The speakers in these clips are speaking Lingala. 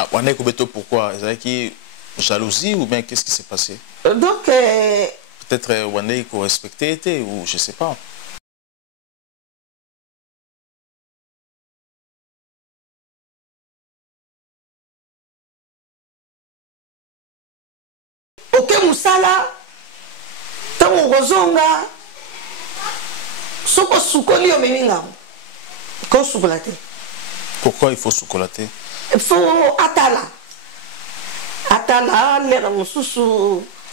Ah, pourquoi? Est-ce jalousie ou bien qu'est-ce qui s'est passé? Donc peut-être Wande qu'on respectait ou je sais pas. Ok musala tango rozonga soko sukoli o meminga ko sukolate. Pourquoi il faut sukolater? Il faut atala lera mususu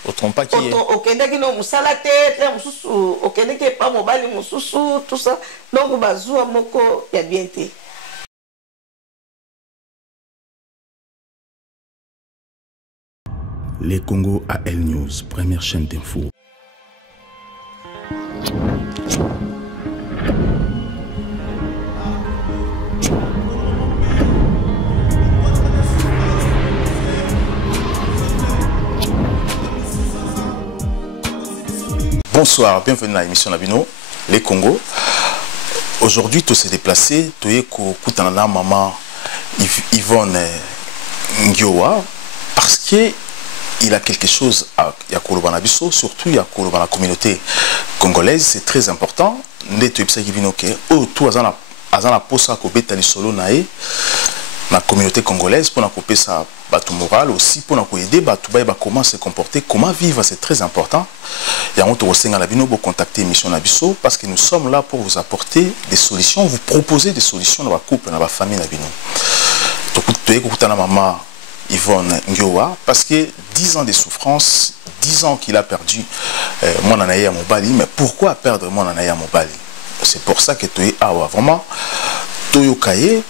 autrement qui est okendaki no musala te lera mususu okendaki pa mobali mususu tout ça donc bazua moko ya bien te. Les Congo AL News, première chaîne d'info. Bonsoir, bienvenue à l'émission Nabino, les Congo. Aujourd'hui, tout s'est déplacé, tout est Koutanana, maman Yvonne Ngiowa, parce que il a quelque chose à Yakoulobana Bisso, surtout à la communauté congolaise, c'est très important. La communauté congolaise pour couper sa bateau moral aussi pour nous aider comment se comporter, comment vivre, c'est très important. Et on te contacter l'émission Nabiso parce que nous sommes là pour vous apporter des solutions, vous proposer des solutions dans la couple, dans la famille Nabino. Donc maman Yvonne Ngiowa, parce que 10 ans de souffrance, 10 ans qu'il a perdu mon anaïa Mobali, mais pourquoi perdre mon anaïa Mobali? C'est pour ça que tu es vraiment Toyo Kaye,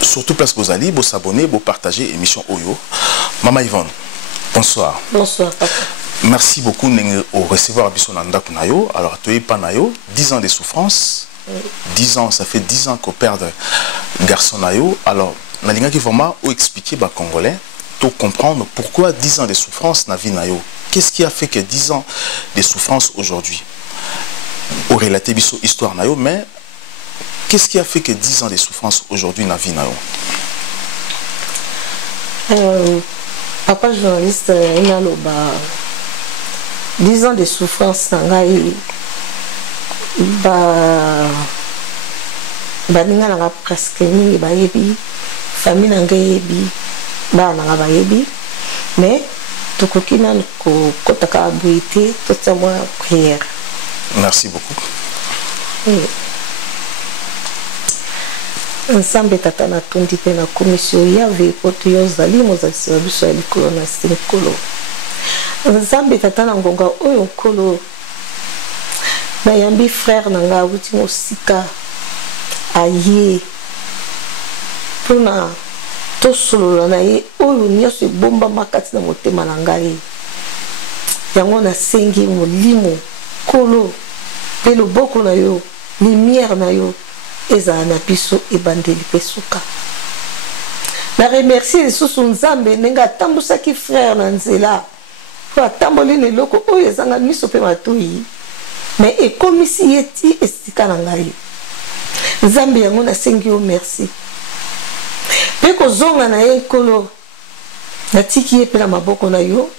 surtout place vos alliés, vos s'abonner, vos partager l'émission Oyo. Maman Yvonne, bonsoir. Bonsoir, papa. Merci beaucoup au recevoir Bisonanda Kunayo. Alors tu es Panayo, 10 ans de souffrance, 10 ans, ça fait 10 ans qu'on perd garçon Nayo. Alors, on a vraiment expliquer aux Congolais pour comprendre pourquoi 10 ans de souffrance na vie nayo. Qu'est-ce qui a fait que 10 ans de souffrance aujourd'hui? Au relater histoire nayo, mais qu'est-ce qui a fait que 10 ans de souffrance aujourd'hui na vie nayo? Papa journaliste, il a 10 ans de souffrance nangai baninga nanga presque mingi bayebi famille nangai yebi ba nanga bayebi mais tokoki na ko kotaka buité toute moi prière. Merci beaucoup. Ensemble tata na tondi pe na commission ya ve poto yozali mozalisi wa biso ya likolo na sinkolo. Ensemble tata na ngonga oyo nkolo na yambi frère nanga wuti mosika aye pona to solo na ye oyo nyoso ebomba makati na motema na ngai yango na sengi molimo kolo pe loboko na yo lumière na yo ezala na biso ebandeli pe suka na remercier lisusu nzambe ndenge atambusaki frère na nzela po atamboli na eloko oyo ezanga miso mpe matoi mais ekomisi ye ti esika na ngai nzambe yango nasengi yo merci mpe kozonga na ye nkolo natiki ye mpe na maboko na yo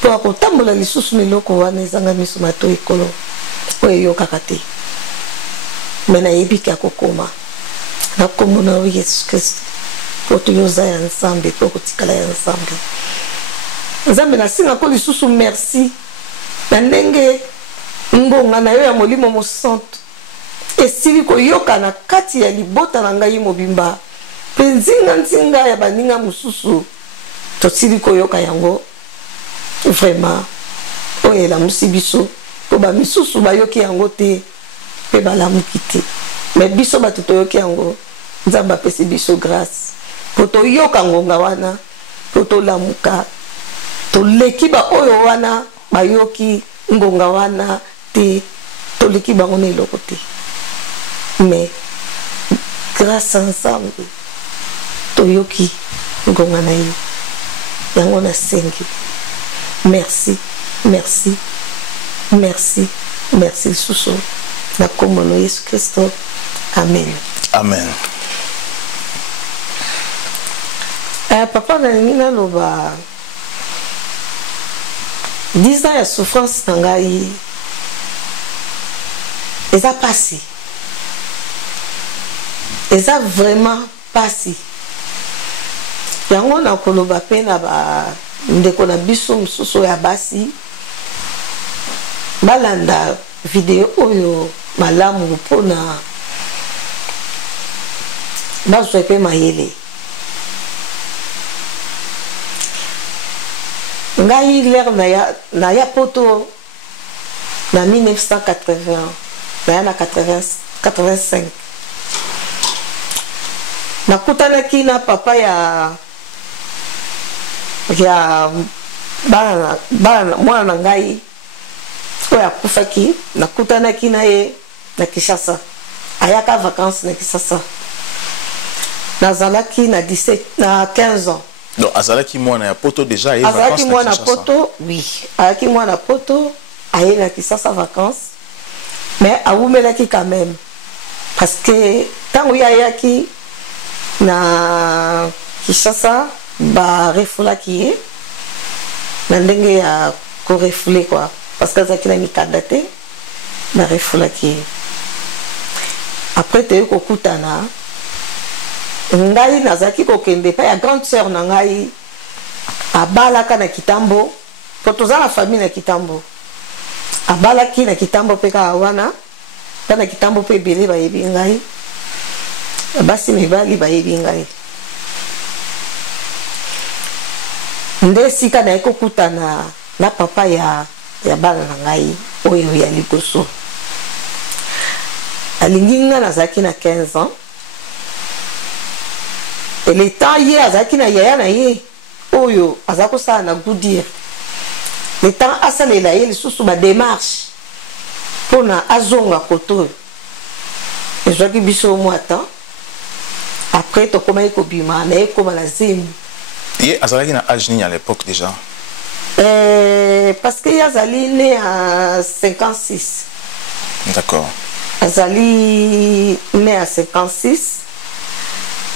mpo akotambola lisusu na eloko wana ezanga miso matoi ekolo oyo eyokaka te me nayebi ke akokoma na kombo na yo yesu kristo po toyoza ya nzambe mpe kotikala ya nzambe nzambe nasinga mpo lisusu merci na ndenge ngonga na yo ya molimo mosantu esili koyoka na kati ya libota na ngai mobimba mpe nzinga ya baninga mosusu tosili koyoka yango vraiment oyo elamusi biso mpo bamisusu bayoki yango te mpe balamuki te me biso bato toyoki yango nzambe apesi biso grâce mpo toyoka ngonga wana mpo tolamuka toleki baoyo wana bayoki ngonga wana te toleki bango na eloko te mais grâce ensemble toyoki ngonga na yo yango nasengi merci merci merci merci lisusu na kombo na yesu kristo amen amen. papa na ngina loba 10 ans ya souffrance na ngai eza pasi eza vraiment pasi yango na koloba pe na ba ndeko na biso mosusu ya basi balanda video oyo malamu mpona bazwa pe mayele ngai lere na ya poto na 1980 na ya na 85 nakutanaki na papa ya mwana na ngai oyo akufaki nakutanaki na ye na Kinshasa ayaka vacances na Kinshasa nazalaki na 15 ans. Donc azalaki mwana ya poto déjà et azalaki mwana poto oui ayaki mwana poto aye na Kinshasa vacances mais awumelaki quand même parce que tango yayaki na Kinshasa ba refulaki ye na ndenge ya ko refule quoi parce que azalaki na mikanda te ba refulaki ye après te kokutana ngai nazaki kokende pa ya grande sœur na ngai abalaka na Kitambo po toza na famille na Kitambo abalaki na Kitambo pe ka wana pa na Kitambo pe bele bayebi ngai basi mibali bayebi ngai nde sika na ekokutana na papa ya bana na ngai oyo ya liboso alingi nga nazalaki na 15 ans. Et le temps hier azaki na yaya na ye oyo azako sa na goudir le temps asalela ye lisusu ba démarche pona azonga koto ezwaki biso mo ata après to koma ekobima na ekoma na zemi ye azalaki na âge nini à l'époque déjà parce que yazali né à 56. D'accord. Azali né à 56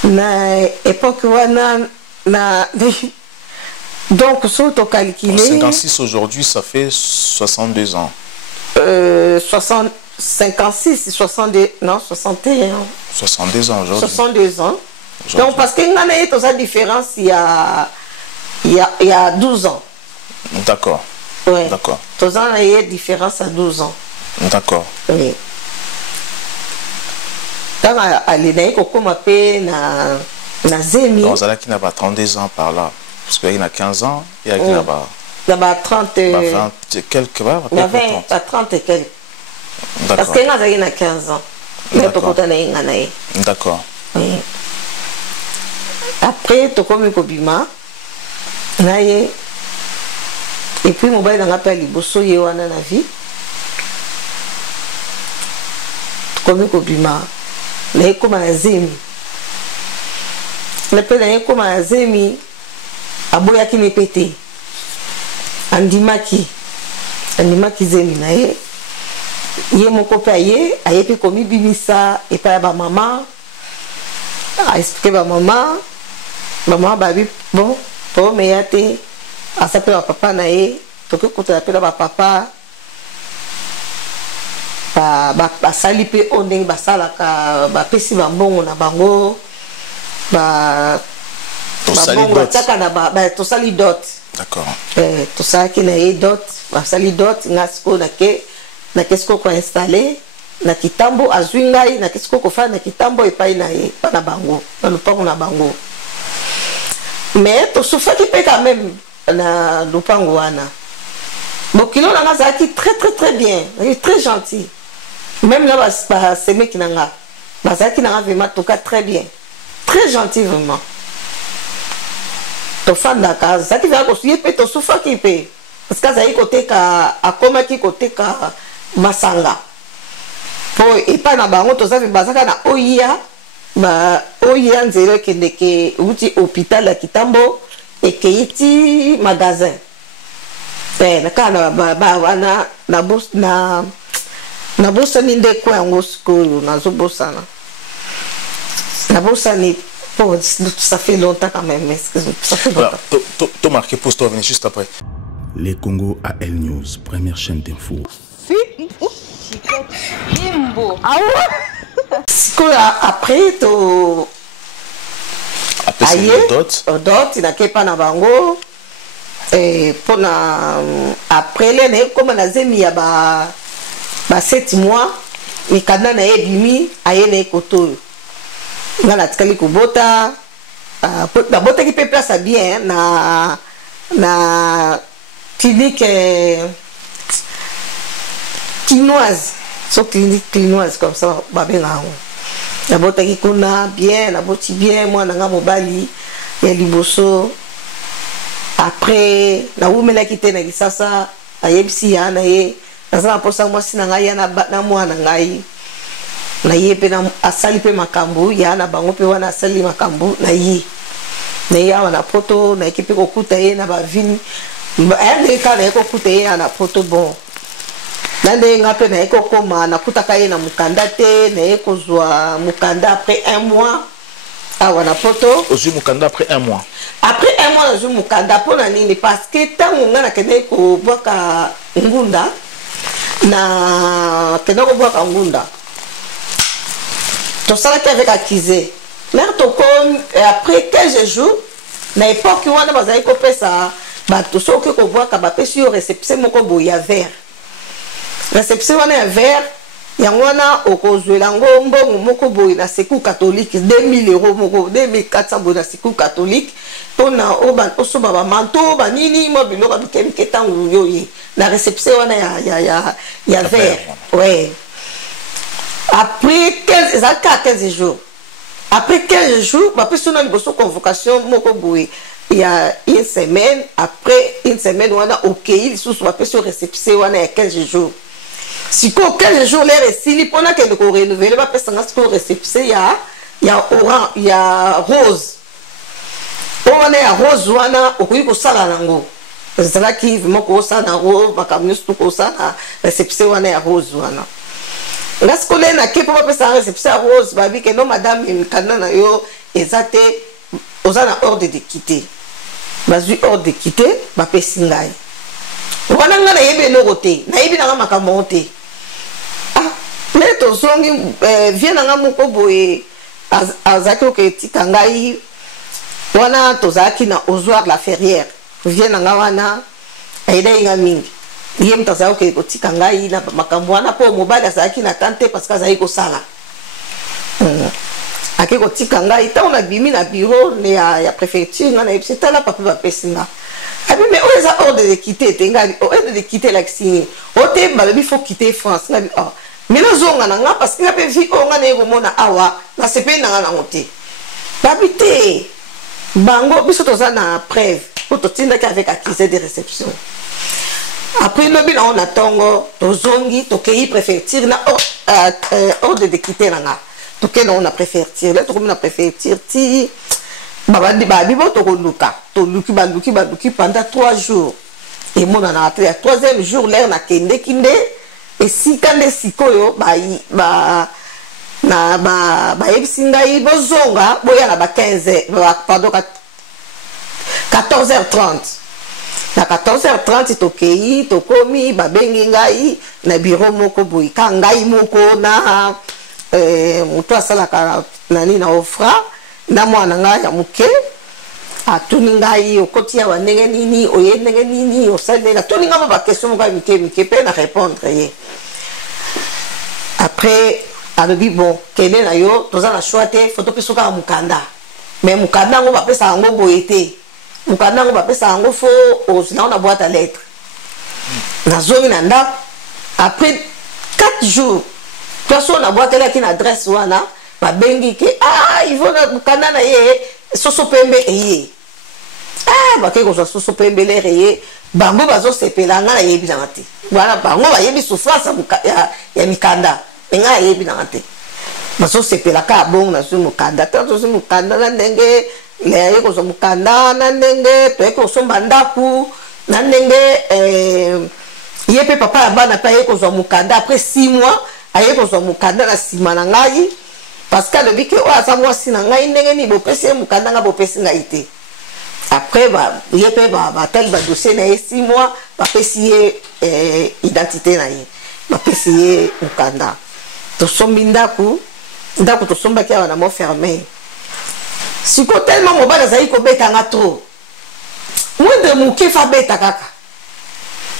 na époque wana na donc surtout calculé 56 aujourd'hui ça fait 62 ans 56 62 non 61 62 ans aujourd'hui 62 ans donc parce que ngana yeto sa différence il y a 12 ans. D'accord. Ouais. D'accord. Tous ans il y a différence à 12 ans. D'accord. Oui. Tant à l'idée qu'on m'a payé na zemi. Donc ça là qui n'a pas 32 ans par là parce qu'il y a 15 ans et il y a pas. Là-bas 30 20 quelques va. 20 à 30 et quelques. Parce que là il y a 15 ans. D'accord. Oui. Après to comme kobima na ye et puis mon bail dans appel liboso ye wana na vie comme kobima na comme na zemi le pe na comme na zemi aboya ki me pété andimaki zemi na ye moko pe aye pe komi bimisa et pa ba maman a expliqué ba maman babi bon pour me yate a s'appelle papa na ye to que quand appelle ba papa ba sali pe onde ba sala ka ba pesi ba mbongo na bango ba bongo tsaka na ba to sali dot. D'accord. To sala ki na ye dot ba sali dot ngasko na ke na kesko ko installer na Kitambo azwingai na kesko ko fa na Kitambo epai na ye pa na bango na lupango na bango. Mais to souffaki pe quand même na lupango wana. Bokilo na ngazaki très bien, très gentil. Même là ba seme kinanga. Bazaki na vraiment tout cas très bien. Très gentil vraiment. To fanda ka zaki va ko suye pe to souffaki pe. Parce que zaki côté ka akoma ki côté ka masanga. Po et pas na bango to zavi bazaka na oya ba oya nzelo kende ke uti hôpital à Kitambo et ke iti magasin na kana ba wana na boss na bossa ni nde kwa ngo skolo na zo bossa na bossa ni Bon, ça fait longtemps quand même, excuse-moi. Ça fait longtemps. Voilà, t'as marqué pour toi, venir juste après. Les Congo AL News, première chaîne d'info. Ah ouais? Après, to. Aïe, dot, il n'a pas na bango. Et pour na. Après, les comme on a zemi, il y a 7 mois. Il y a des bimi, aïe, les koto. Il y a des kubota. La bota qui peut placer bien na clinique chinoise. So clinique chinoise comme ça, babena. La bota qui kuna bien, la boti bien, moi nanga mobali, ya liboso. Après, la oumela qui te na kisasa, ayebsi ya na ye, nazala posa moi sinanga ya na moi nangai. Na ye pe na asali pe makambu, ya na bango pe wana asali makambu na ye. Na ye wana poto, na ekipe kokuta ye na ba vini. Ande ka na kokuta ye na poto bon. Nande ngape na eko koma na kutaka ye na mukanda te na eko zwa mukanda après 1 mois awa na poto ozu mukanda après 1 mois après 1 mois ozu mukanda pona nini parce que tango ngana kende ko boka ngunda na kende ko boka ngunda to sala ki avec Akizé l'air to comme après 15 jours na époque wana bazai ko pesa ba to soki ko boka ba pesi yo réception moko boya vert. Réception wana ya vert yango wana okozwela mbongo moko boye na secours catholique 2000 € moko 2400 boye na secours catholique pona osoba ba manteau ba nini mo biloko bikemike tango yoye na réception wana ya vert ouais. Après 15 jours après 15 jours ba personne na boso convocation moko boye il y a une semaine après une semaine wana okay sous ba personne réception wana ya 15 jours. Si quoi 15 jours les récits pendant que nous renouveler pas personne ce qu'on réception il y a orange il y a rose on est à rose wana okuyi ko sala nango c'est là qui vraiment ko sala na rose makamnus tout ko sala réception wana ya rose wana lorsque les na ke pas personne réception rose babi que non madame kana na yo exacté osana ordre de quitter bazui ordre de quitter ba pesingai wana ngana yebe no roté na yebi na makambo te mais to zongi vient na moko boye azaki ke tikangai wana to zaki na ozoir la ferrière vient na wana aida inga mingi yem to zaki ke tikangai na makambo wana po mobali azaki na tante parce que azaki ko sala ake ko tikangai ta on a bimi na bureau ne ya préfecture na epseta la papa ba pesinga. Ah mais on les a ordre de quitter, ordre de quitter l'accès. Il faut quitter France. Mais nous avons parce qu'il y a des filles qui ont awa, na sepe na na monter. Babité, bango, biso toza na preuve. Pour to tinda avec accusé de réception. Après le bilan on attend tozongi, tokei préfecture na ordre de quitter na. Tokei on a préfecture, là to comme na préfecture ti babandi babibo to luka to luki pendant 3 jours et mon a appelé à 3e jour l'air na kende et si kande sikoyo ba ebisingai bozonga boya na ba 15 pardon 14h30 na 14h30 tokei tokomi babengi ngai na bureau moko boyi ka ngai moko na moto asalaka nani na ofra na mwana nga ya muke atuni ngai okoti ya ndenge nini oye ndenge nini osalela tuni nga ba question nga mike pe na répondre ye après alobi bon kene na yo toza na choix te photo pe soka mukanda mais mukanda ngo ba pesa ngo boyete mukanda ngo ba pesa ngo fo osina na boîte à lettres na zoni na nda après 4 jours personne na boîte à lettres na adresse wana babengi ke il faut na mukanda na ye soso pembe eye bake ko soso pembe le reye bango bazo sepela nga na yebi na te voilà bango ba yebi souffrance ya mikanda nga yebi na te bazo sepela ka bon na su mukanda tanto su mukanda na ndenge le ko so mukanda na ndenge to ko so bandaku na ndenge yepe papa ya bana pa ye ko so mukanda après 6 mois aye ko so mukanda na sima na ngai parce que depuis que ça moi si na ngai ndenge ni bopesi mukanda nga bopesi ngai te. Après yepe tel dossier na 6 mois bapesi identité na ye bapesi mukanda to sombi ndaku to somba ki wana mo fermé siko tellement mobala zai ko beta nga trop moi de muke fa beta kaka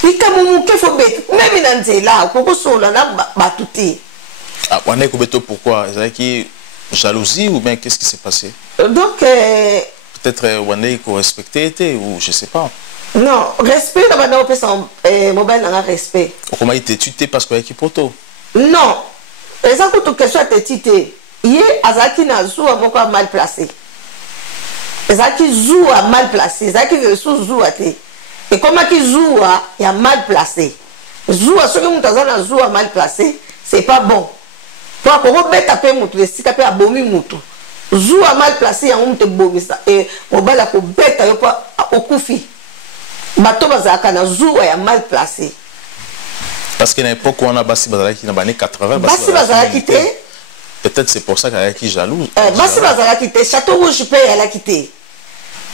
ikamu muke fo beta même na nzela ko sola na batuti. Ah, on est combien pourquoi? Est-ce qu'il jalousie ou bien qu'est-ce qui s'est passé? Donc peut-être on est respecté ou je sais pas. Non, respect d'abord on peut son mobile dans respect. Comment il t'es tuté parce qu'il y a qui poto? Non. Les gens que tu sois tuté, il azaki na zou a moko mal placé. Azaki zou a mal placé, azaki veut sous zou a té. Et comment qui zou a il a mal placé. Zou a ce que mutazana zou a mal placé, c'est pas bon. Toi, quand on met tapé moutou, les tapé à bomi moutou. Zou a mal placé, on te bomi ça. Et on va la bête au koufi. Bateau bazaka na zou a mal placé. Parce qu'à l'époque où on a Bassi Bazalaki dans les années 80, Bassi Bazalaki quitté. Peut-être c'est pour ça qu'il y a qui jaloux. Bassi Bazalaki quitté, Château Rouge paye elle a quitté.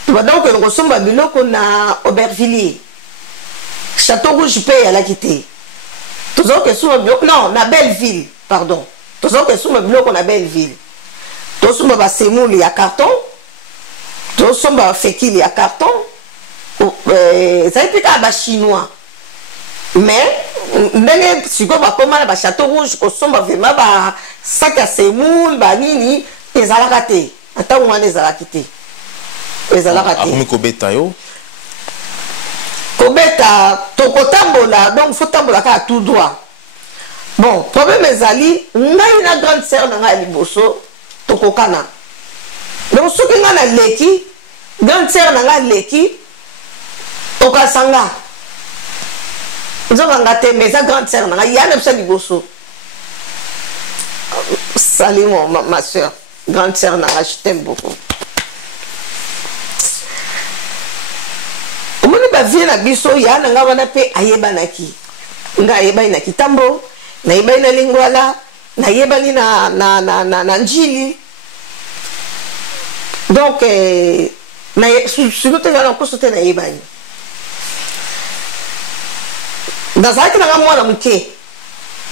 Donc on ressemble à biloko na Aubervilliers. Château Rouge paye elle a quitté. Toujours que sous non, na Belleville, pardon. Toujours que sous le bloc on a Belleville. Tout sous ma semoule il y a carton. Tout sous ma fekil il y a carton. Ça est pas chinois. Mais ndenge siko ba koma na Château Rouge ko somba vraiment ba sac à semoule ba nini ezalaka te. Ata mwana ezalaki te. Ezalaka te. Akomi ko beta yo. Ko beta to kotambola donc faut tambola ka tout droit. Bon, problème ezali, ngai na grande sœur na ngai liboso to kokana. Donc soki nga na leki, grande sœur na ngai leki to kasanga. Nzoka ngate mais sa grande sœur na ngai ya na bisa liboso. Salut ma sœur, grande sœur na ngai, je t'aime beaucoup. Omoni ba vie na biso ya na nga wana pe ayebanaki. Nga ayebani na kitambo. Na yeba na lingwala na yeba ni na njili donc na sur te na ko sote na yeba ni dans ça que na mwana muke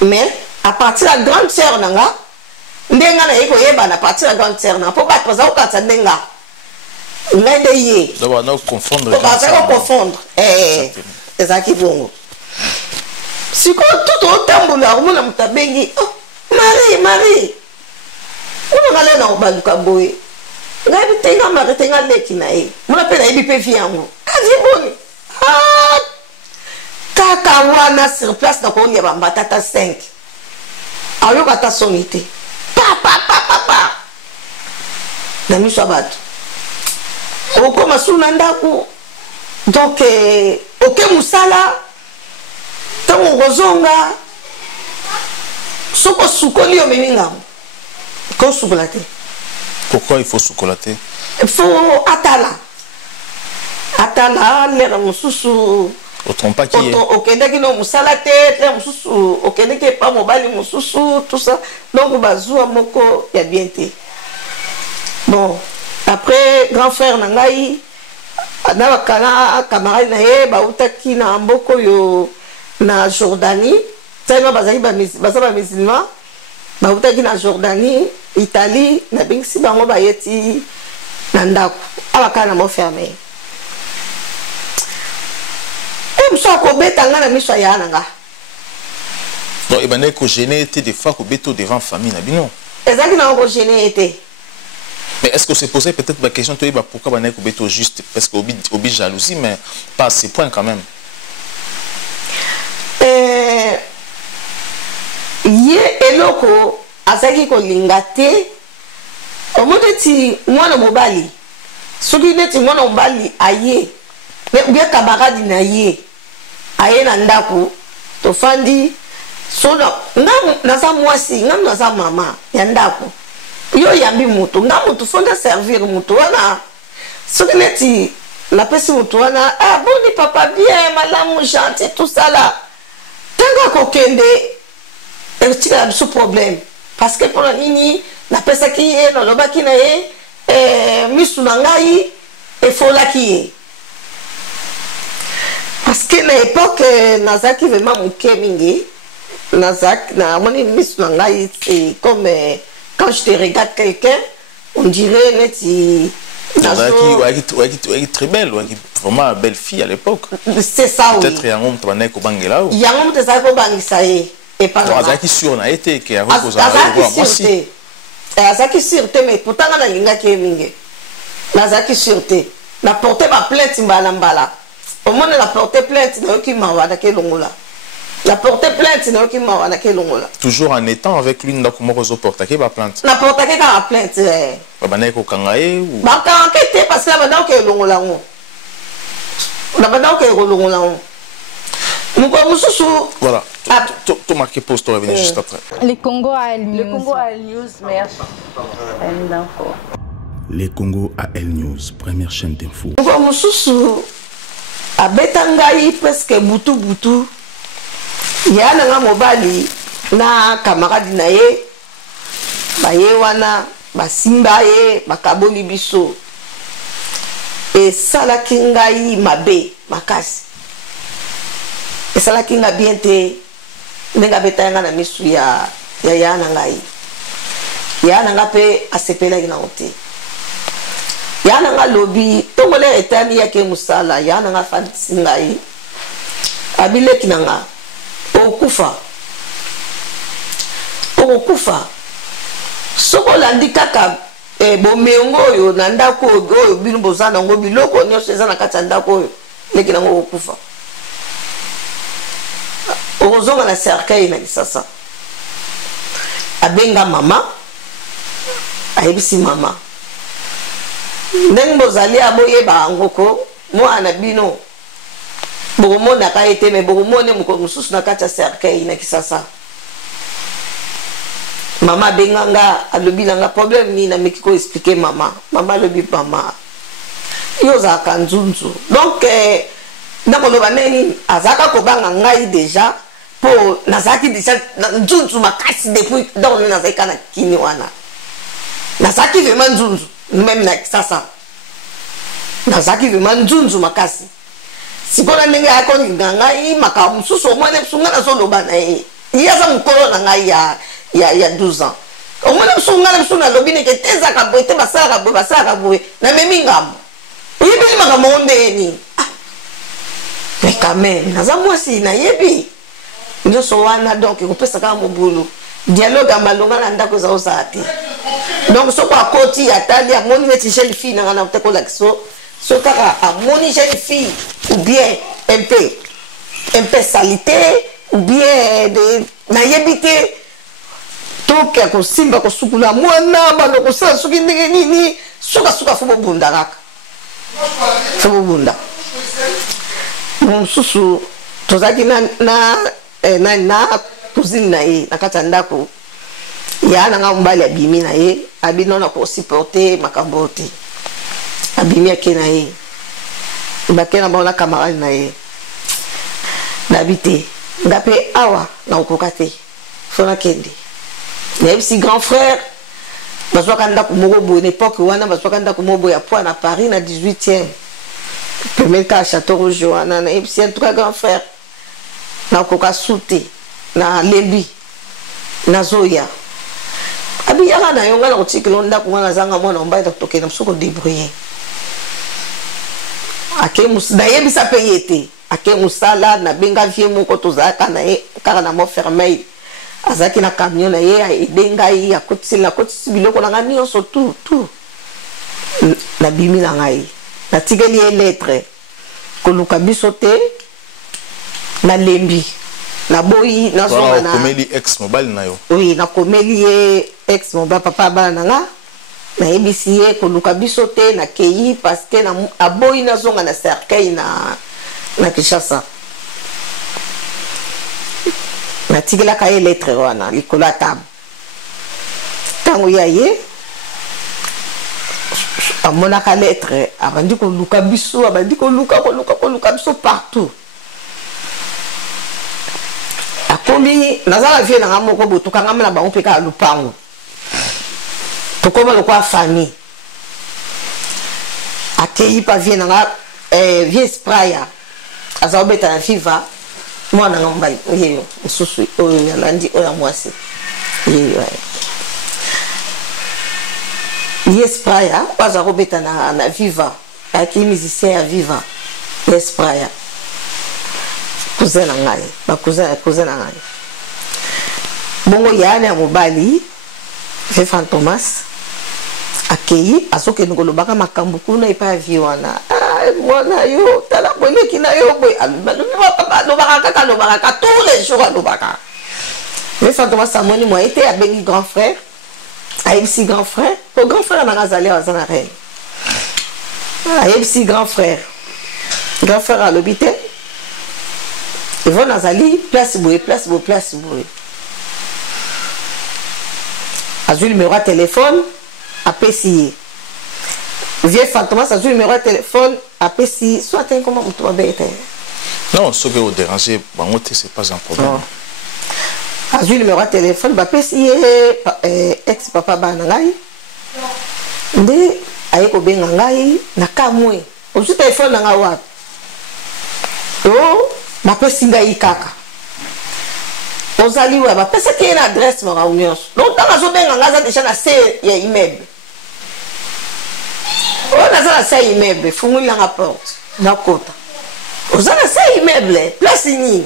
mais à partir de la grande sœur nanga ndenga na yeko yeba na partir de la grande sœur na po ba poza ko katsa ndenga ngende ye d'abord na confondre ba ça confondre ezaki bongo. Si quand tout au tamboula, on a mutabengi, oh, Marie, on a allé dans le baluka boy. Ngabi tenga Marie tenga leki na e. Mon appelle a bipe fiango. Aziboni. Ah, kaka wana sur place na ko lia ba matata 5. Ayo kata sonité. Pa. Na miso abatu. Oko masuna ndaku. Donc OK musala. Tango gozonga soko sukoli yo meninga ko sukolate. Pourquoi il faut sukolater? Il faut atala l'air mususu autrement pas qui est okendaki no musalate l'air mususu okendaki pa mobali mususu tout ça donc bazua moko ya bien te. Bon après grand frère nangai na bakana camarade na ye ba utaki na mboko yo na Jordanie, tellement bazali ba musulman, ba utaki na Jordanie, Italie, na bingsi bango ba yeti na ndako. Abaka na mo fermé. Mso ko beta nga na miso ya nanga. Non, ebane ko gêné était des fois ko beto devant famille na bino. Ezaki na ko gêné était. Mais est-ce que c'est posé peut-être la question toi pourquoi bane ko beto juste parce que obi jalousie mais pas à ce point quand même. Ye eloko azaki kolinga te omoteti mwana mobali soki neti mwana mobali aye bien camarade na ye aye na ndako tofandi sona ngam naza mwasi ngam naza mama ya ndako yo yambi mutu ngam mutu fonda servir mutu wana soki neti la pesi mutu wana ah boni papa bien malamu gentil tout ça là tanga kokende et tu as ce problème parce que pour nini na pesa ki ye na loba ki na ye misu na ngai e fola ki ye parce que na époque nazaki vraiment moke mingi nazaki na moni misu na ngai c'est comme quand je te regarde quelqu'un on dirait neti Nazaki très belle, vraiment belle fille à l'époque. C'est ça, oui. Peut-être Yangom Tabanek au Bangela. Yangom Tabanek au Bangela. Et pas là. Nazaki sûr, on a été. Nazaki sûreté. Nazaki sûreté, mais pourtant, on a une gars qui est mingue. Nazaki sûreté. La portée ma plainte, mbala. Au moins, la portée plainte, n'a aucun mawada qui est longola. La portée plainte, n'a aucun mawada qui est longola. Toujours en étant avec lui, n'a comment réseau porter qui va plainte. La portée qui a plainte. Babanek au Kangae ou. Bah, quand enquêter parce que la madame qui est longola. La madame qui est longola. Voilà. Tu marqué poste, tu revenir juste après. Les Congo AL News. Le Congo AL News, merci. Les Congo AL News, première chaîne d'info. A Betangaï presque butu. Il y a un mobali na camarade nae. Baye wana, basimba ye, bakaboli biso. Et salakingaï mabe, makasi. Et ça qui n'a bien été n'enga betanga na misu ya ngai ya nanga pe asepela ina ote ya nanga lobi tongole etani yake musala ya nanga fansi ngai abile kinanga okufa soko landi kaka bomengo yo na ndako oyo bino bozana ngo biloko nyonso eza na kati ya ndako oyo leki nango okufa Ozonga na cercueil na kisasa abenga mama ayebisi mama ndenge bozali aboyeba ngoko mwana bino bokomona ka ete me bokomone moko mususu na kati ya cercueil na kisasa mama abenga nga alobi nanga problème ni na meki ko expliquer mama alobi mama yo za kanzunzu donc nakoloba neni azaka kobanga ngai déjà pour nazaki déjà nzunzu makasi depuis donc nazaki kana kini wana nazaki vraiment nzunzu même na sasa nazaki vraiment nzunzu makasi sikona ndenge yako ngai makamu suso mwana sunga na soloba na ye yaza mukolo na ngai ya 12 ans au moins sunga na suna lobine ke teza ka boite basala ka boye na memi ngam uyibeli makamonde ni mais quand même naza mwasi na yebi nyoso wana donc kopesa ka mobulu dialogue amalonga na ndako za osati donc soko akoti atali amoni neti jeune fille na na teko lakso so kaka amoni jeune fille ou bien un peu salité ou bien de na yebite toke ko simba ko sukula mwana balo ko sa suki ndenge nini suka fubo bunda kaka fubo bunda mususu tozaki na cousine na ye na kati ya ndako ya nanga mobali abimi na ye abino na kosupporte makambo te abimi ake na ye bake na bango na camarade na ye nabi te nga mpe awa na okoka te fo nakende nayebisi grand frère bazwaka ndako moko boye na époque wana bazwaka ndako moko boye ya poids na Paris na 18e premier cas Château Rouge wana na yebisi en tout cas grand frère na okoka sute na lembi na zoya abiyaka na yo nga na kotikela ndako nga nazanga mwana mobali tokende mosu kodébrouiller ake nayebisa mpe ye te ake mosala nabenga vie moko tozalaka na ye kaka na Montfermeil azalaki na camion na ye aede ngai akotisi biloko na ngai nyonso tout nabimi na ngai natikeli ye lettre koluka biso te nalembi naboyi nazonga na komeli ex mobile na yo oui nakomeli ye ex mobile papa bana nanga nayebisi ye koluka biso te nakei parce que aboyi nazonga na cercueil na Kinshasa natikelaka ye lettre wana likolo ya table ntango ya ye amonaka lettre abandi koluka biso abandi koluka biso partout akomi nazala vie nanga moko botukanga na bango mpe kaka lupango Pourquoi le quoi famille accueilli par vie nanga vie spraya azobeta na fiva mwana ngamba yeyo susu oyo yalandi oya mwasi yeyo vie spraya azobeta na viva aki musicien ya viva vie spraya cousin ngai ba cousin ngai bongo yana ya mobali ve Fantomas akei asoke ngolo baka makambo kuna epa viwana mwana yo tala bonne kina yo boy lo baka kaka tous les jours lo baka mais Fantomas Samoni moi était à bengi grand frère AMC grand frère pour grand frère na razali azana reine AMC grand frère à l'hôpital ils vont nazali place boy azul numéro de téléphone à PCI. Vieux Fantomas a le numéro de téléphone à PCI. Soit comment vous trouvez. Non, ce que vous dérangez, c'est pas un problème. A le numéro de téléphone à PCI ex-papa Banangai. De Aiko Benangai, Nakamwe. Au téléphone Nangawa. Oh, ma PCI Kaka. Ozali wa ba pesa ki na adresse ma union donc dans azo benga ngaza déjà na se ya immeuble on a ça se immeuble funguli la porte na kota ozala se immeuble place ni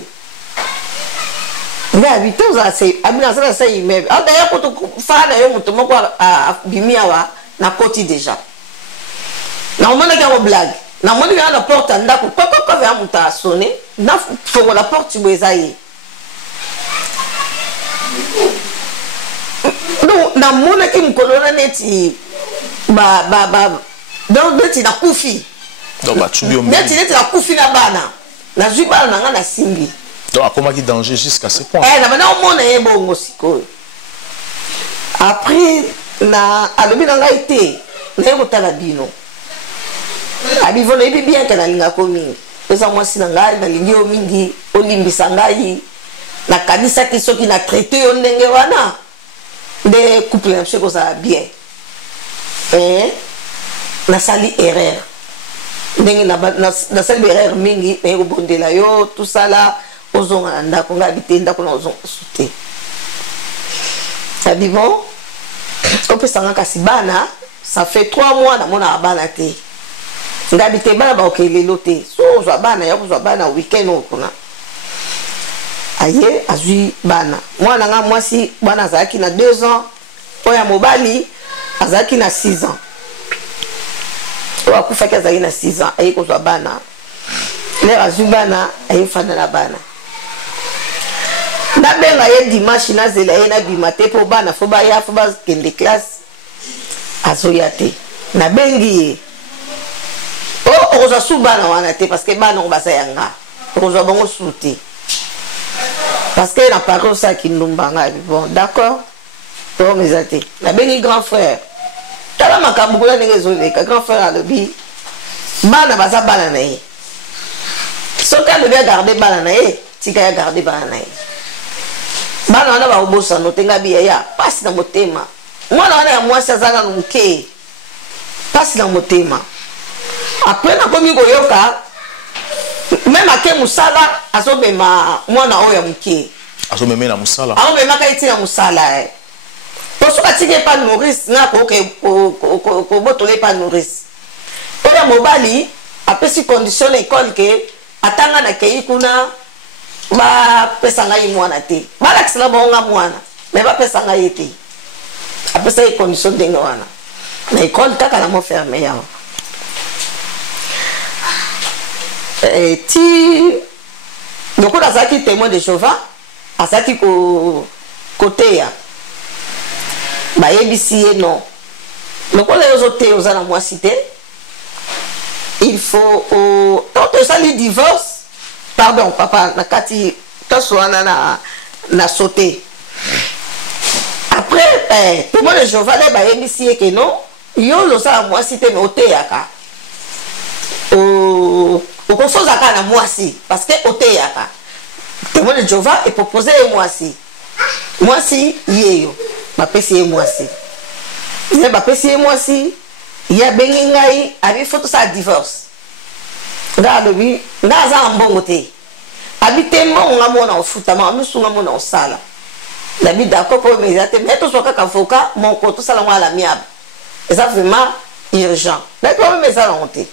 nga habité ozala se abina ça se immeuble ah d'ailleurs ko fa na yo muto moko a bimia wa na koti déjà na omona ka blague na moni na porte ndako ko va muta sonner na fongo la porte boezaye. Donc, na mona ki mkolona neti donc neti na kufi donc ba tubio neti na kufi na bana na zuba na nga na simbi donc akoma ki danger jusqu'à ce point na bana mona yebongo siko après na alobi na nga ite na yeko tala bino abivo na bien que na linga komi eza mwasi na ngai na lingi o mingi olimbisa ngai na kanisa ki soki na traité yo ndenge wana de couple na cheko ça bien na sali erreur ndenge na sali erreur mingi na ko bondela yo tout ça là ozonga na ndako nga bité ndako na ozonga souté ça dit bon on peut s'en kasi bana ça fait 3 mois na mona bana te nga bité bana ba okelelo te so ozwa bana ya kozwa bana weekend okuna aye azui bana mwana nga mwasi bana azaki na 2 ans oya mobali azaki na 6 ans oya kufaki azaki na 6 ans aye kozwa bana le azui bana aye fanda na bana na benga ye dimanche na zela ye na bimate po bana fo ba ya fo ba kende classe azoya te na bengi ye o kozwa su bana wana te parce que bana ko basa yanga kozwa bongo su te parce que la parole ça qui nous banga bon d'accord pour mes athées la béni grand frère tala makambo la ngezole ka grand frère alobi bana baza bana na ye soka le bien garder bana na ye tika ya garder bana na ye bana wana ba obosa no tenga biya ya pasi na motema mwana wana ya mwasi azana nuke pasi na motema après na komi koyoka même à quel musala azobema mwana oya muke azomeme na musala azobema kaiti na musala pour soka tike pas nourrice na ko botole pas nourrice oya mobali apesi condition l'école ke atanga na kei kuna ba pesa ngai mwana te bala kisala bonga mwana mais ba pesa ngai te apesa condition denga wana na école kaka na mo fermer ya ti donc on a ça qui témoin de Jéhovah à ça qui côté ya ba yebisi non donc on les autres aux ana moi cité il faut quand ça les divorce pardon papa na kati toswana na sauté après témoin de Jéhovah les ba yebisi que non yo lo ça moi cité mais oté yaka au confort à moi si parce que oteyaka témoin de Jéhovah et proposer moi si yeyo ma pesi moi si ye bapesi ye mwasi ye abengi ngai abi foto sa divorce nga alobi nga aza na mbongo te abi te mbongo nga mona ofutama amisu nga mona osala nabi d'accord po mais eza te mais tozwa kaka avocat moko tosala ngo ala miable eza vraiment urgent mais problème eza nango te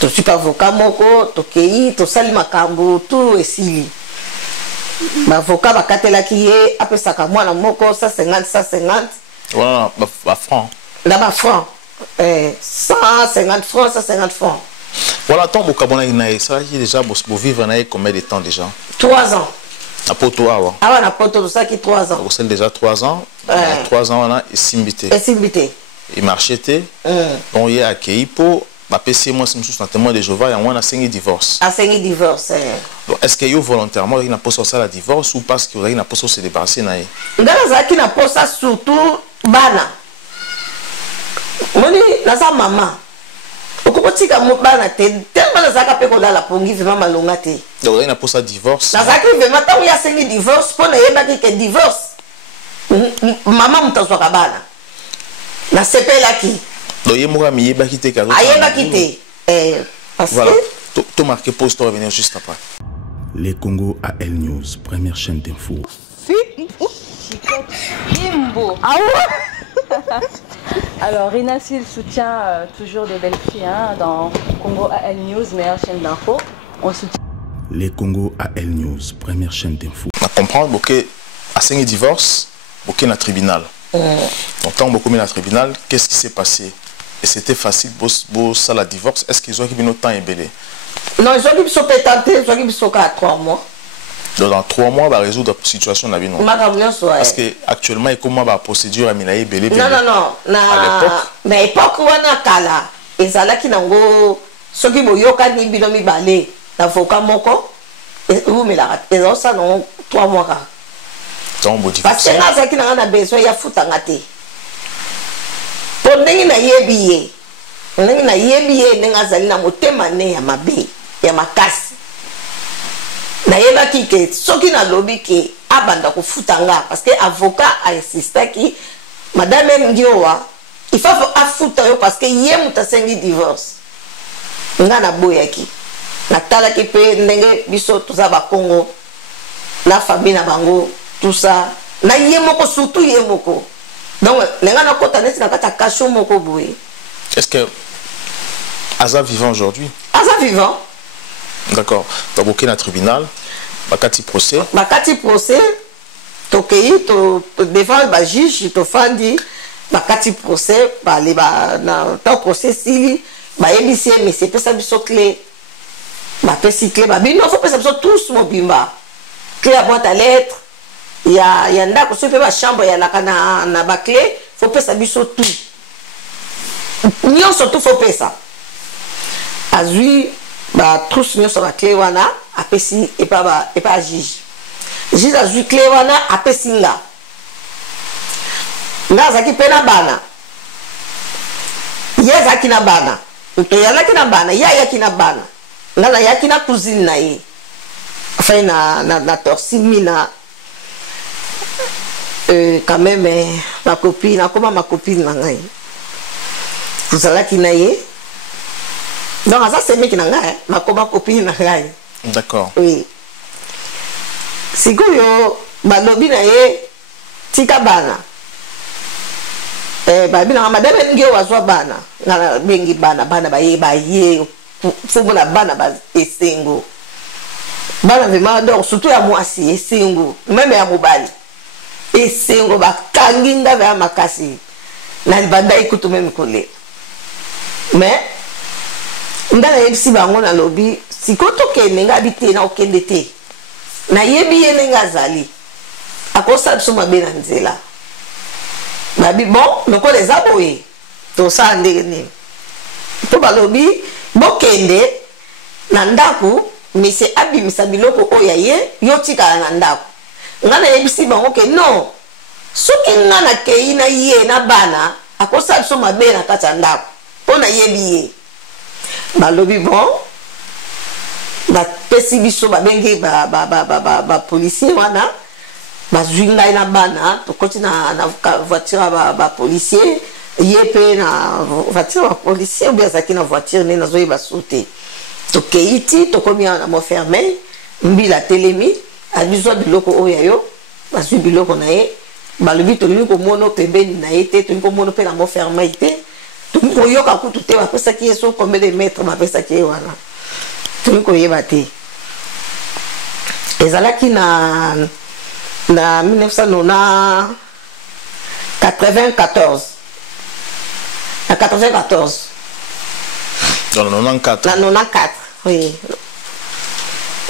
tosuki avocat moko tokei tosali makambo tout esili baavocat bakatelaki ye apesaka mwana moko 150 voilà ba franc là ba franc 150 francs 150 francs voilà tant bokabona ina ça qui déjà bo vivre na combien de temps déjà 3 ans à poto awa ah na poto ça qui 3 ans vous savez déjà 3 ans 3 ans on a simbité et marcheté on y a accueilli pour ma PC moi c'est un témoin de Jéhovah et on a signé divorce est-ce qu'il y a volontairement il n'a pas sorti la divorce ou parce qu'il n'a pas sorti se débarrasser na ngala zaki na posa surtout bana moni na sa mama okotika mo bana te tellement zaka pe ko la pongi vraiment malonga te donc il n'a pas sa divorce na zaki vraiment tant il a signé divorce pour na yeba que divorce mama mutazwa ka bana na sepela ki donc il moura mi yeba kité ka ayeba kité parce voilà tout marqué pause to revenir juste après. Les Congo à L News, première chaîne d'info. Alors, Rina Sil soutient toujours des belles filles dans Congo AL News, meilleure chaîne d'info. On soutient. Les Congo AL News, première chaîne d'info. On comprend que à 5 divorce, beaucoup dans le tribunal. Donc, tant beaucoup dans le tribunal, qu'est-ce qui s'est passé? Et c'était facile pour ça la divorce. Est-ce qu'ils ont eu notre temps ébélé? Non, ils ont eu sont pétantés, ils ont eu 3 mois. Donc dans 3 mois, on va résoudre la situation de la vie. Parce que actuellement, comment la procédure a mis la ébélé? Non. À l'époque, mais l'époque où on a kala, et ça là qui n'a pas, ceux qui m'ont ni binomi balé, l'avocat moko, et vous me la, et ça non 3 mois. Parce que là, ça qui n'a pas besoin, il y a foutu en gâté. Pour n'engi na yebiye, n'engi na yebiye, n'enga zali na motema ne ya mabe, ya makasi. Na yeba kike, soki na lobby ke abanda ko futanga parce que avocat a insisté ki madame Ngiowa, il faut afuta yo parce que yé muta sengi divorce. Nga na boyaki. Na tala ki pe ndenge biso tout ça ba Congo, la famille na bango, tout ça. Na yé moko surtout yé moko. Donc, les gens qui ont est-ce que Aza vivant aujourd'hui? Aza vivant. D'accord. Tu as bouqué dans le tribunal. Bakati procès. Bakati procès. Tu as défendu le juge, tu as fait Bakati procès. Dans le procès, si tu as mais c'est pas ça qui clé. Clé. Il faut que ça tous mon bimba. Clé à boîte à lettres. Il y a ndako so pe ba chambre ya na ba clé faut pesa biso tout nyo surtout faut pesa azui ba tous nyo so ba clé wana apesi et pas juge azui clé wana apesi nga zaki pena bana ye zaki na bana to yana kina bana ya kina bana na ya kina cousine na ye enfin na torsimina quand même ma copine, comment ma copine n'a rien. Vous allez qui n'a rien. Donc ça c'est mec qui n'a rien. Ma copine n'a rien. D'accord. Oui. Si vous ma lobby n'a rien, tika bana. Madame Ngiowa soit bana. Na bengi bana ba ye. Faut que la bana ba esengo. Bana vraiment donc surtout à moi si esengo. Même à mobile. Et c'est un peu kanginga vers makasi na libanda ikutu même collé mais ndala yebisi bango na lobby sikoto ke nenga bité na okende te na yebi yenga zali akosa tsuma bena nzela babi bon loko les aboye to sa ndeni to ba lobby bokende na ndaku mais c'est abimisa biloko oya ye yotika na ndaku ngana yebisi bango ke non soki ngana kei na ye na bana akosa so mabe na kata ndako pona yebi ye balobi bon ba pesi biso ba bengi ba policier wana bazwi ngai na bana tokoti na voiture ba policier yepe na voiture ba policier ou bien azaki na voiture ne nazoyeba sute tokeiti tokomi na Montfermeil mbila telemi abizwa biloko oyo yo bazwi biloko na ye balobi tolingi komona pembeni na ye te tolingi komona mpe na Montfermeil te tolingi koyoka kutu te bapesaki ye so combien de mètres bapesaki ye wana tolingi koyeba te ezalaki na 1994 na 94 dans le 94 na 94 oui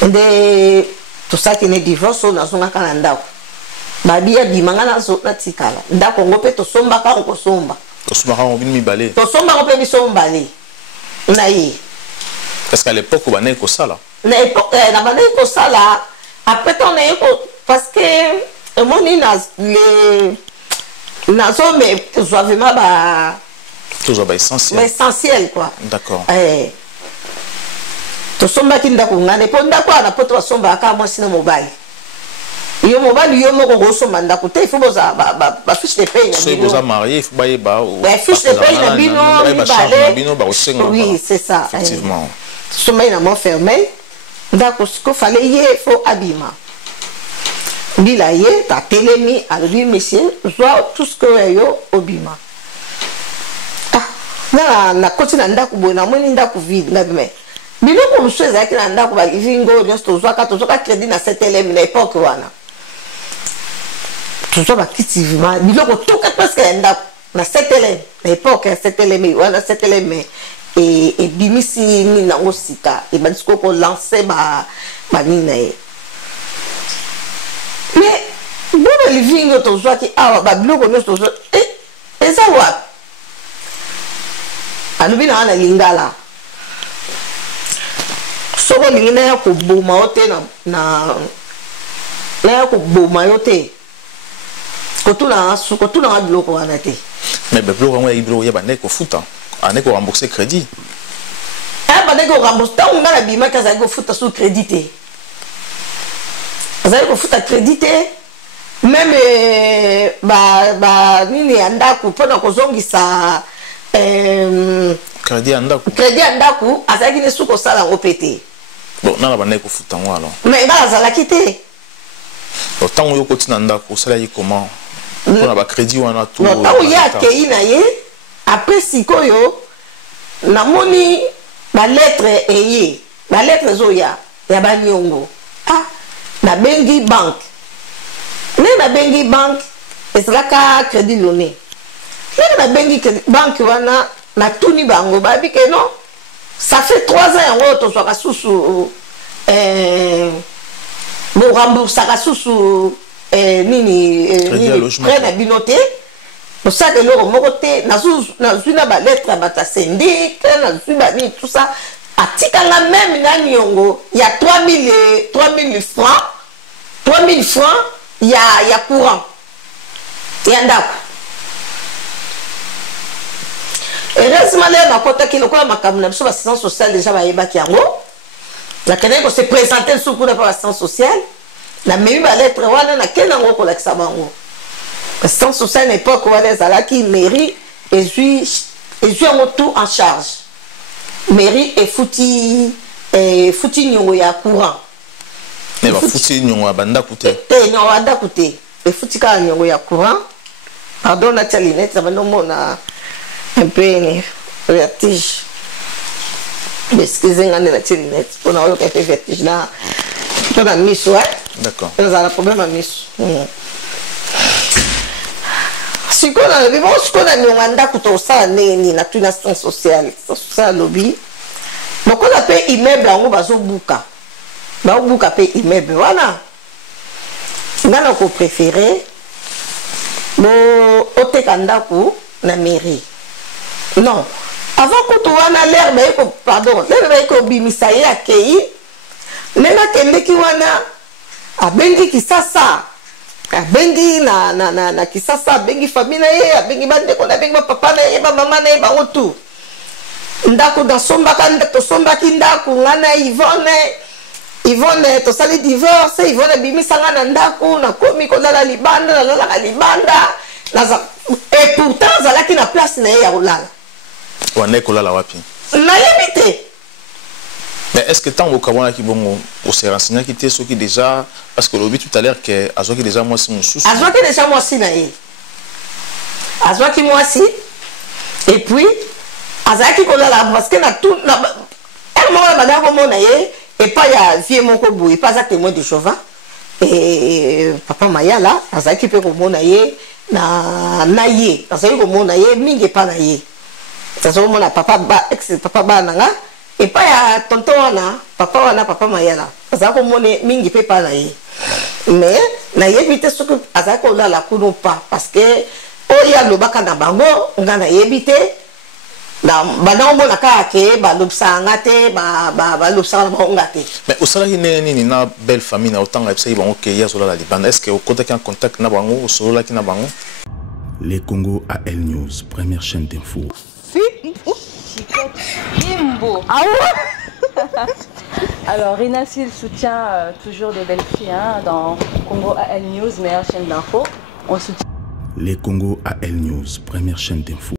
nde tosaki ne divorce oyo nazongaka na ndako babia bimanga na tikala ndako ngo mpe tosombaka okosomba tosombaka ngo bino mibale tosombaka mpe biso mibale na ye parce qu'à l'époque bandaki kosala na époque na bandaki kosala après ton parce que omoni nazome tozwa vraiment tozwa essentiel essentiel quoi d'accord tosombaki ndako ngane mpo ndako wana mpo tobasombaka mwasi na mobali yo mobali yo moko kosomba ndako te ifo boza bafiche de paye so boza marié il faut bayeba fiche de paye na bino bino bakosenga oui c'est ça effectivement tosombaki na Montfermeil ndako siko fale ye fo abima bila ye tatelemi alobi monsieur zwa tout ce que yo obima na koti na ndako boye namoni ndako vide ngabi me biloko mosusu ezalaki na ndako balivingo nyonso tozwaka crédit na CTLM na époque wana tozwa bakiti vima biloko toka presque ya ndako na CTLM na époque ya CTLM wana CTLM ebimisi nini nango sika ebandisi kolance banini na ye mais bona livingo tozwaki awa babiloko nyonso tozwa eza wapi alobi na wana lingala soko olingi naya koboma yo te naya koboma yo te kotunanga biloko wana te mais biloko yango yaki biloko ya bandeki kofuta andeki korembourse crédit bandeki korembourse ntango nga na bimaki azalaki kofuta sous crédit te azalaki kofuta crédit te meme nini ya ndako mpona kozongisa crédit ya ndako azalaki ne suki osala yango mpe te bon nana bandeki kofuta yango alors mais nga azalaki te ntango yo koti na ndako osalaki comment mpona bacrédit wana to ntango ye akei na ye apres sikoyo namoni baletre eye baletre ezoya ya baniongo nabengi banke ndenge nabengi banke ezalaka crédit lone ndenge nabengi banke wana natuni bango babi ke non ça fait 3 ans yango tozwaka susu boremboursaka susu nini près na bino te osaka eloko moko te nazwi na baletre ya bato ya syndic nazwi banini tout ça atikanga même na niongo ya 3000 francs ya courant ya ndako heureusement lelo nakotaki lokola makambo na biso bassistance sociale déjà bayebaki yango nakendaki kose présente lisusu kuna mpa bassistance sociale namemi baletre wana nakei nango kolakisa bango assistance sociale na époque wana ezalaki mairie ezwi yango tout en charge mairie efuti niongo ya courant bafuti niongo ya bandako te niongo ya ndako te efuti kaka niongo ya courant pardon natia linete na bandomona un peu vertige excusez nga nde natia linete mpona oyoka mpe vertige na mpona miso d'accord ezala problème ya miso sikoyo nalobi bongo sikoyo na niongo ya ndako tosala ndenge nini natuni assistance sociale alobi lokola mpe immeuble yango bazobuka mpe immeuble wana nga na kopréféré oteka ndako na mairie non avant kutu wana lere bayi kobimisa ye akei ndenge akendeki wana abengi kisasa abengi na kisasa abengi famille na ye abengi bandeko na abengi bapapa na ye bamama na ye bango tu ndako tosombaki ndako nga na Yvonne Yvonne tosali divorce, Yvonne bimisanga na ndako na komi kolala libanda na lala libanda et pourtant zalaki na place na ye ya kolala. Wane kolala wapi? Na yebite. Mais est-ce que tant au Kabana qui bon au s'est renseigné qui était ce qui déjà parce que le but tout à l'heure que Azwa qui déjà moi c'est mon sous. Azwa qui déjà moi si na ye. Azwa qui moi si et puis Azaki kolala parce que na tout na elle m'a madame comme na ye et pas ya vieux mon kobo et pas ça témoin de Chauvin et papa Mayala Azaki peut comme na ye na ye Azaki comme na ye mingi pas na ye. Ça c'est mon papa ba ex papa ba nanga et pas ya tonton wana papa Mayala Azaki comme mingi peut pas na ye. Mais na ye vite ce que Azaki kolala kuno pas parce que oya lobaka na bango ngana yebite na banambo na kake ba lobsanga te ba lobsanga ngate. Mais au salarié ni na belle famille na autant que ça ils vont OK hier sur la Liban. Est-ce que au contact en contact na bango sur la qui na bango? Les Congo AL News, première chaîne d'info. Ah ouais. Alors, Rinassil soutient toujours des belles filles hein, dans Congo AL News, meilleure chaîne d'info. On soutient. Les Congo AL News, première chaîne d'info.